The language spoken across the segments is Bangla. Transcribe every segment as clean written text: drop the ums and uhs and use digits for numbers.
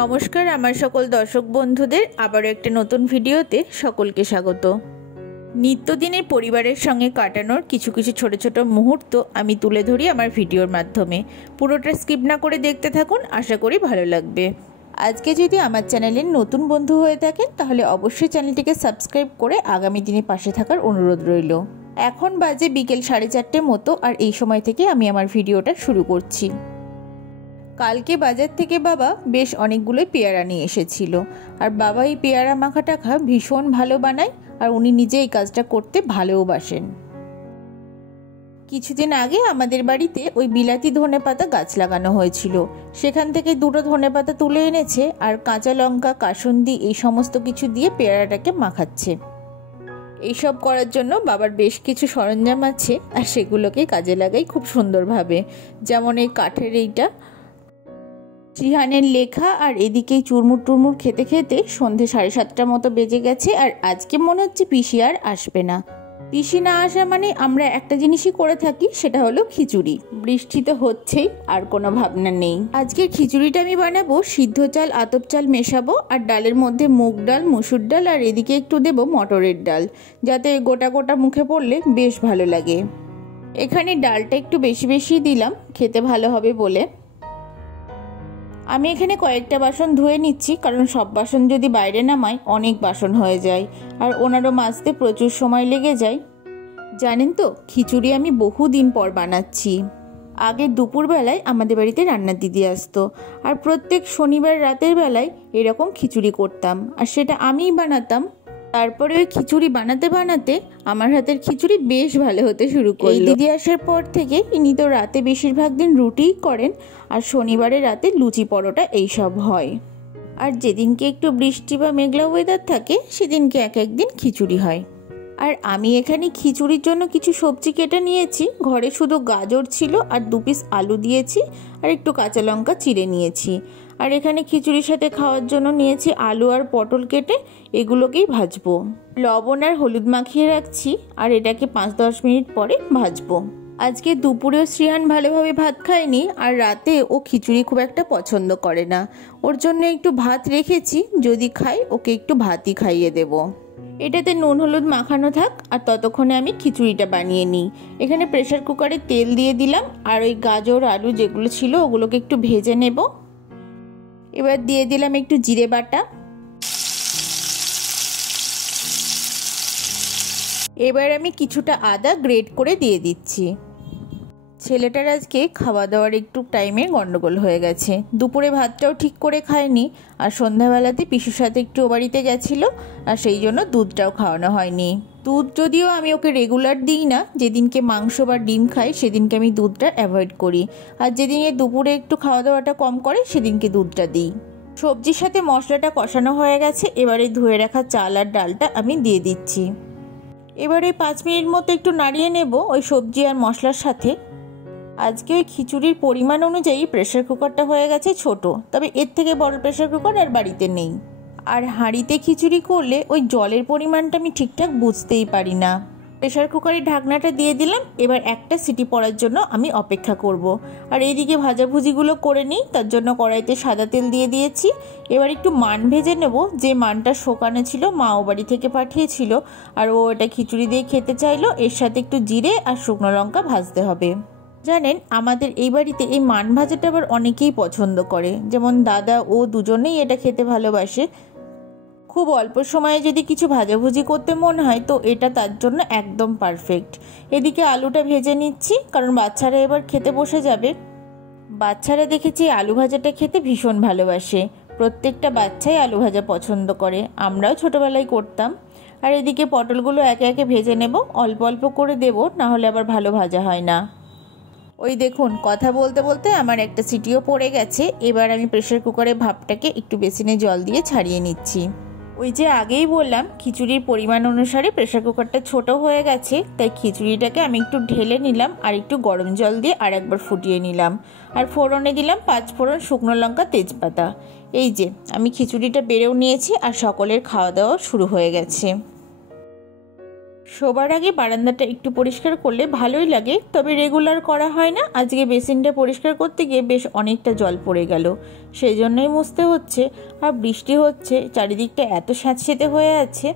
नमस्कार आमार सकल दर्शक बंधुदेर आबारो एकटा नतून भिडियोते सकलके स्वागत। नित्यदिनेर परिवारेर संगे काटानोर किछु किछु छोटो छोटो मुहूर्त आमी तुले धरी आमार भिडियोर माध्यमे। पुरोटा स्किप ना करे देखते थाकुन, आशा करी भालो लागबे। आजके यदि आमार चैनेलेर नतून बंधु हये थाकेन ताहले अवश्यई चैनेलटिके सबस्क्राइब करे आगामी दिने पाशे थाकार अनुरोध रइल। एखन बाजे बिकेल 4:30 मतो और এই সময় থেকে আমি আমার ভিডিওটা শুরু করছি। কালকে বাজার থেকে বাবা বেশ অনেকগুলো পেয়ারা নিয়ে এসেছিল আর বাবা এই পেয়ারা মাখা টাখা ভীষণ ভালো বানায় আর উনি নিজে এই কাজটা করতে ভালোবাসেন। কিছুদিন আগে আমাদের বাড়িতে ওই বিলাতি ধনেপাতা গাছ লাগানো হয়েছিল, সেখান থেকে দুটো ধনেপাতা তুলে এনেছে আর কাঁচা লঙ্কা কাসুন্দি এই সমস্ত কিছু দিয়ে পেয়ারাটাকে মাখাচ্ছে। এইসব করার জন্য বাবার বেশ কিছু সরঞ্জাম আছে আর সেগুলোকে কাজে লাগাই খুব সুন্দরভাবে। যেমন এই কাঠের এইটা, শ্রীহানের লেখা, আর এদিকেই চুরমুর টুরমুর খেতে খেতে সন্ধে 7:30 মতো বেজে গেছে। আর আজকে মনে হচ্ছে পিসি আর আসবে না। পিসি না আসা মানে আমরা একটা জিনিসই করে থাকি, সেটা হলো খিচুড়ি। বৃষ্টি তো হচ্ছেই, আর কোনো ভাবনা নেই। আজকের খিচুড়িটা আমি বানাবো সিদ্ধ চাল আতপ চাল মেশাবো আর ডালের মধ্যে মুগ ডাল মুসুর ডাল আর এদিকে একটু দেবো মটরের ডাল, যাতে গোটা গোটা মুখে পড়লে বেশ ভালো লাগে। এখানে ডালটা একটু বেশি বেশি দিলাম, খেতে ভালো হবে বলে। আমি এখানে কয়েকটা বাসন ধুয়ে নিচ্ছি, কারণ সব বাসন যদি বাইরে নামাই অনেক বাসন হয়ে যায় আর ওনারও মাজতে প্রচুর সময় লেগে যায়। জানেন তো, খিচুড়ি আমি বহুদিন পর বানাচ্ছি। আগে দুপুরবেলায় আমাদের বাড়িতে রান্নার দিদি আসতো আর প্রত্যেক শনিবার রাতের বেলায় এরকম খিচুড়ি করতাম আর সেটা আমিই বানাতাম। তারপরে ওই খিচুড়ি বানাতে বানাতে আমার হাতের খিচুড়ি বেশ ভালো হতে শুরু করলো। এই দিদি আসার পর থেকে ইনি তো রাতে বেশিরভাগ দিন রুটিই করেন আর শনিবারে রাতে লুচি পরোটা এইসব হয়। আর যেদিনকে একটু বৃষ্টি বা মেঘলা ওয়েদার থাকে সেদিনকে এক একদিন খিচুড়ি হয়। আর আমি এখানে খিচুড়ির জন্য কিছু সবজি কেটে নিয়েছি। ঘরে শুধু গাজর ছিল আর 2 পিস আলু দিয়েছি আর একটু কাঁচা লঙ্কা চিড়ে নিয়েছি। আর এখানে খিচুড়ির সাথে খাওয়ার জন্য নিয়েছি আলু আর পটল কেটে, এগুলোকেই ভাজবো। লবণ আর হলুদ মাখিয়ে রাখছি আর এটাকে 5-10 মিনিট পরে ভাজবো। আজকে দুপুরেও শ্রীহান ভালোভাবে ভাত খায়নি আর রাতে ও খিচুড়ি খুব একটা পছন্দ করে না। ওর জন্য একটু ভাত রেখেছি, যদি খায় ওকে একটু ভাতই খাইয়ে দেব। এটাতে নুন হলুদ মাখানো থাক আর ততক্ষণে আমি খিচুড়িটা বানিয়ে নিই। এখানে প্রেসার কুকারে তেল দিয়ে দিলাম আর ওই গাজর আলু যেগুলো ছিল ওগুলোকে একটু ভেজে নেব। এবার দিয়ে দিলাম একটু জিরে বাটা। এবার আমি কিছুটা আদা গ্রেট করে দিয়ে দিচ্ছি। ছেলেটার আজকে খাওয়া দাওয়ার একটু টাইমে গন্ডগোল হয়ে গেছে। দুপুরে ভাতটাও ঠিক করে খায়নি আর সন্ধ্যাবেলাতে পিসুর সাথে একটু ও বাড়িতে গেছিলো আর সেই জন্য দুধটাও খাওয়ানো হয়নি। দুধ যদিও আমি ওকে রেগুলার দিই না, যেদিনকে মাংস বা ডিম খাই সেদিনকে আমি দুধটা অ্যাভয়েড করি আর যেদিনে দুপুরে একটু খাওয়া দাওয়াটা কম করে সেদিনকে দুধটা দিই। সবজির সাথে মশলাটা কষানো হয়ে গেছে, এবারে ধুয়ে রাখা চাল আর ডালটা আমি দিয়ে দিচ্ছি। এবারে 5 মিনিট মতো একটু নাড়িয়ে নেব ওই সবজি আর মশলার সাথে। আজকে ওই খিচুড়ির পরিমাণ অনুযায়ী প্রেসার কুকারটা হয়ে গেছে ছোট, তবে এর থেকে বড় প্রেসার কুকার আর বাড়িতে নেই। আর হাঁড়িতে খিচুড়ি করলে ওই জলের পরিমাণটা আমি ঠিকঠাক বুঝতেই পারি না। প্রেসার কুকারের ঢাকনাটা দিয়ে দিলাম, এবার একটা সিটি পড়ার জন্য আমি অপেক্ষা করব। আর এইদিকে ভাজাভুজিগুলো করে নিই, তার জন্য কড়াইতে সাদা তেল দিয়ে দিয়েছি। এবার একটু মান ভেজে নেব, যে মানটা শোকানো ছিল মা ও বাড়ি থেকে পাঠিয়েছিল আর ও এটা খিচুড়ি দিয়ে খেতে চাইলো। এর সাথে একটু জিরে আর শুকনো লঙ্কা ভাজতে হবে। জানেন, আমাদের এই বাড়িতে এই মান ভাজাটা আবার অনেকেই পছন্দ করে, যেমন দাদা ও দুজনেই এটা খেতে ভালোবাসে। খুব অল্প সময়ে যদি কিছু ভাজাভুজি করতে মন হয় তো এটা তার জন্য একদম পারফেক্ট। এদিকে আলুটা ভেজে নিচ্ছি, কারণ বাচ্চারা এবার খেতে বসে যাবে। বাচ্চারা দেখেছি আলু ভাজাটা খেতে ভীষণ ভালোবাসে, প্রত্যেকটা বাচ্চাই আলু ভাজা পছন্দ করে, আমরাও ছোটোবেলায় করতাম। আর এদিকে পটলগুলো একে একে ভেজে নেব, অল্প অল্প করে দেব, নাহলে আবার ভালো ভাজা হয় না। ওই দেখুন, কথা বলতে বলতে আমার একটা সিটিও পড়ে গেছে। এবার আমি প্রেসার কুকারে ভাপটাকে একটু বেসিনে জল দিয়ে ছাড়িয়ে নিচ্ছি। ওই যে আগেই বললাম খিচুড়ির পরিমাণ অনুসারে প্রেসার কুকারটা ছোট হয়ে গেছে, তাই খিচুড়িটাকে আমি একটু ঢেলে নিলাম আর একটু গরম জল দিয়ে আর একবার ফুটিয়ে নিলাম। আর ফোড়নে দিলাম 5 ফোড়ন, শুকনো লঙ্কা, তেজপাতা। এই যে আমি খিচুড়িটা বেড়েও নিয়েছি আর সকলের খাওয়া দাওয়া শুরু হয়ে গেছে। শোবার আগে বারান্দাটা একটু পরিষ্কার করলে ভালোই লাগে, তবে রেগুলার করা হয় না। আজকে বেসিনটা পরিষ্কার করতে গিয়ে বেশ অনেকটা জল পড়ে গেল, সেই জন্যই মুছতে হচ্ছে। আর বৃষ্টি হচ্ছে, চারিদিকটা এত স্যাঁতসেঁতে হয়ে আছে।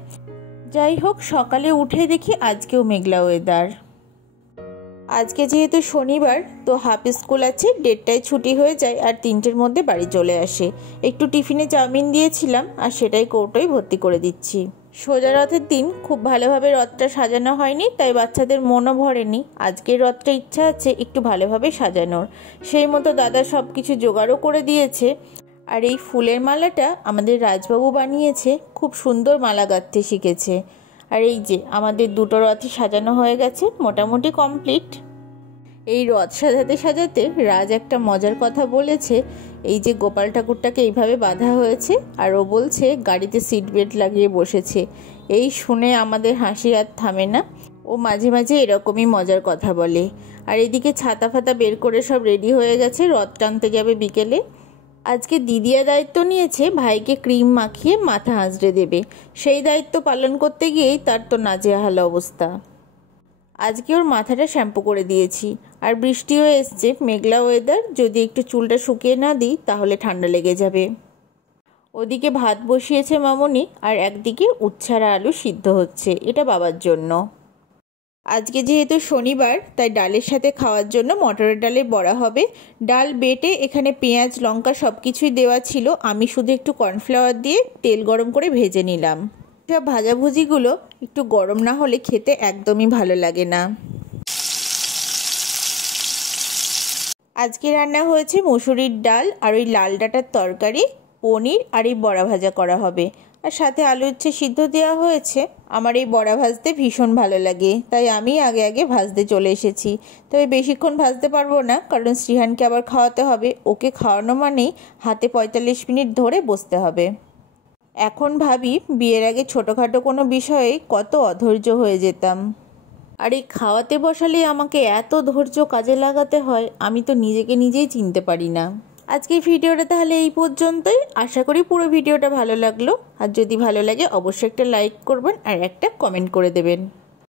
যাই হোক, সকালে উঠে দেখি আজকেও মেঘলা ওয়েদার। আজকে যেহেতু শনিবার, তো হাফ স্কুল আছে, 1:30টায় ছুটি হয়ে যায় আর 3টের মধ্যে বাড়ি চলে আসে। একটু টিফিনে চাউমিন দিয়েছিলাম আর সেটাই কৌটোয় ভর্তি করে দিচ্ছি। সোজা রথের দিন খুব ভালোভাবে রথটা সাজানো হয়নি, তাই বাচ্চাদের মনও ভরেনি। আজকের রথটা ইচ্ছা আছে একটু ভালোভাবে সাজানোর, সেই মতো দাদা সব কিছু জোগাড়ও করে দিয়েছে। আর এই ফুলের মালাটা আমাদের রাজবাবু বানিয়েছে, খুব সুন্দর মালা গাঁথতে শিখেছে। আর এই যে আমাদের দুটো রথই সাজানো হয়ে গেছে, মোটামুটি কমপ্লিট। এই রথ সাজাতে সাজাতে রাজ একটা মজার কথা বলেছে। এই যে গোপাল ঠাকুরটাকে এইভাবে বাঁধা হয়েছে, আর ও বলছে গাড়িতে সিট বেল্ট লাগিয়ে বসেছে। এই শুনে আমাদের হাসি আর থামে না। ও মাঝে মাঝে এরকমই মজার কথা বলে। আর এদিকে ছাতা ফাতা বের করে সব রেডি হয়ে গেছে, রথ টানতে যাবে বিকেলে। আজকে দিদিয়া দায়িত্ব নিয়েছে ভাইকে ক্রিম মাখিয়ে মাথা আঁচড়ে দেবে। সেই দায়িত্ব পালন করতে গিয়েই তার তো নাজেহাল অবস্থা। আজকে ওর মাথাটা শ্যাম্পু করে দিয়েছি। আর বৃষ্টিও এসছে, মেঘলা ওয়েদার, যদি একটু চুলটা শুকিয়ে না দিই তাহলে ঠান্ডা লেগে যাবে। ওদিকে ভাত বসিয়েছে মামুনি, আর একদিকে উচ্ছে আর আলু সিদ্ধ হচ্ছে, এটা বাবার জন্য। আজকে যেহেতু শনিবার, তাই ডালের সাথে খাওয়ার জন্য মটরের ডালের বড়া হবে। ডাল বেটে এখানে পেঁয়াজ লঙ্কা সব কিছুই দেওয়া ছিল, আমি শুধু একটু কর্নফ্লাওয়ার দিয়ে তেল গরম করে ভেজে নিলাম। সব ভাজাভুজিগুলো একটু গরম না হলে খেতে একদমই ভালো লাগে না। আজকে রান্না হয়েছে মুসুরির ডাল আর ওই লাল ডাঁটার তরকারি, পনির আর এই বড়া ভাজা করা হবে। আর সাথে আলু উচ্ছে সিদ্ধ দেওয়া হয়েছে। আমার এই বড়া ভাজতে ভীষণ ভালো লাগে, তাই আমি আগে আগে ভাজতে চলে এসেছি। তবে বেশিক্ষণ ভাজতে পারবো না, কারণ শ্রীহানকে আবার খাওয়াতে হবে। ওকে খাওয়ানো মানেই হাতে 45 মিনিট ধরে বসতে হবে। এখন ভাবি বিয়ের আগে ছোটোখাটো কোনো বিষয়ে কত অধৈর্য হয়ে যেতাম। আর এই খাওয়াতে বসালে আমাকে এত ধৈর্য কাজে লাগাতে হয়, আমি তো নিজেকে নিজেই চিনতে পারি না। আজকের ভিডিওটা তাহলে এই পর্যন্তই। আশা করি পুরো ভিডিওটা ভালো লাগলো। আর যদি ভালো লাগে অবশ্যই একটা লাইক করবেন আর একটা কমেন্ট করে দেবেন।